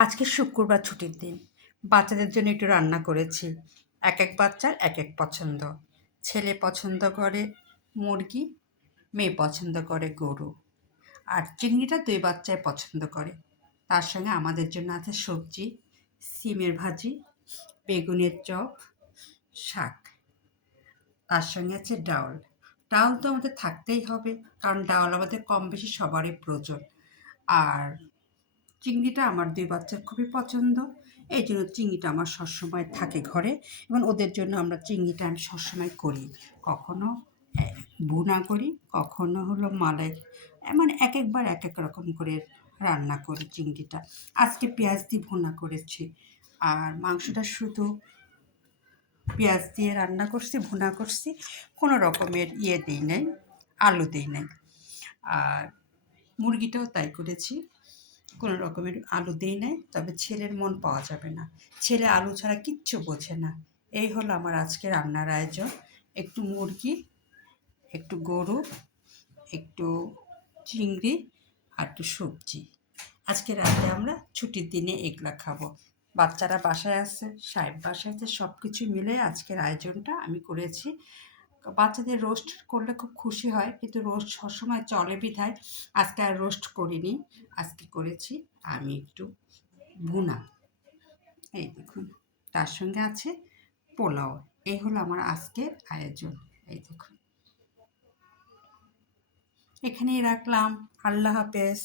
আজকে শুক্রবার ছুটির দিন। বাচ্চাদের জন্য একটু রান্না করেছি। এক বাচ্চার এক পছন্দ। ছেলে পছন্দ করে মুরগি, মেয়ে পছন্দ করে গরু। আর চিংড়িটা ২ বাচ্চাই পছন্দ করে। তার সঙ্গে আমাদের জন্য আছে সবজি, সিমের ভাজি, বেগুনের চপ, শাক। তার সঙ্গে আছে ডাউল। ডাউল তো আমাদের থাকতেই হবে, কারণ ডাউল আমাদের কম বেশি সবারই প্রয়োজন। আর চিংড়িটা আমার ২ বাচ্চার খুবই পছন্দ। এইজন্য চিংড়িটা আমার সবসময় থাকে ঘরে এবং ওদের জন্য আমরা চিংড়িটা আমি সবসময় করি। কখনো ভুনা করি, কখনো হলো মালাই, মানে একেকবার একেক রকম করে রান্না করি চিংড়িটা। আজকে পেঁয়াজ দিয়ে ভুনা করেছি। আর মাংসটা শুধু পেঁয়াজ দিয়ে রান্না করছি, ভুনা করছি। কোনো রকমের দিই নাই, আলু দিই নাই। আর মুরগিটাও তাই করেছি। কোনো রকমের আলু দিই নাই, তবে ছেলের মন পাওয়া যাবে না। ছেলে আলু ছাড়া কিচ্ছু বোঝে না। এই হলো আমার আজকে রান্নার আয়োজন। একটু মুরগি, একটু গরু, একটু চিংড়ি আর একটু সবজি। আজকে রাতে আমরা ছুটির দিনে এগুলা খাবো। বাচ্চারা বাসায় আছে, সাহেব বাসায় আছে, সব কিছু মিলে আজকের আয়োজনটা আমি করেছি। বাচ্চাদের রোস্ট করলে খুব খুশি হয়, কিন্তু রোস্ট সবসময় চলে বিধায় আজকে আর রোস্ট করিনি। আজকে করেছি আমি একটু ভুনা। এই দেখুন, তার সঙ্গে আছে পোলাও। এই হলো আমার আজকের আয়োজন। এই দেখুন, এখানেই রাখলাম। আল্লাহ হাফেজ।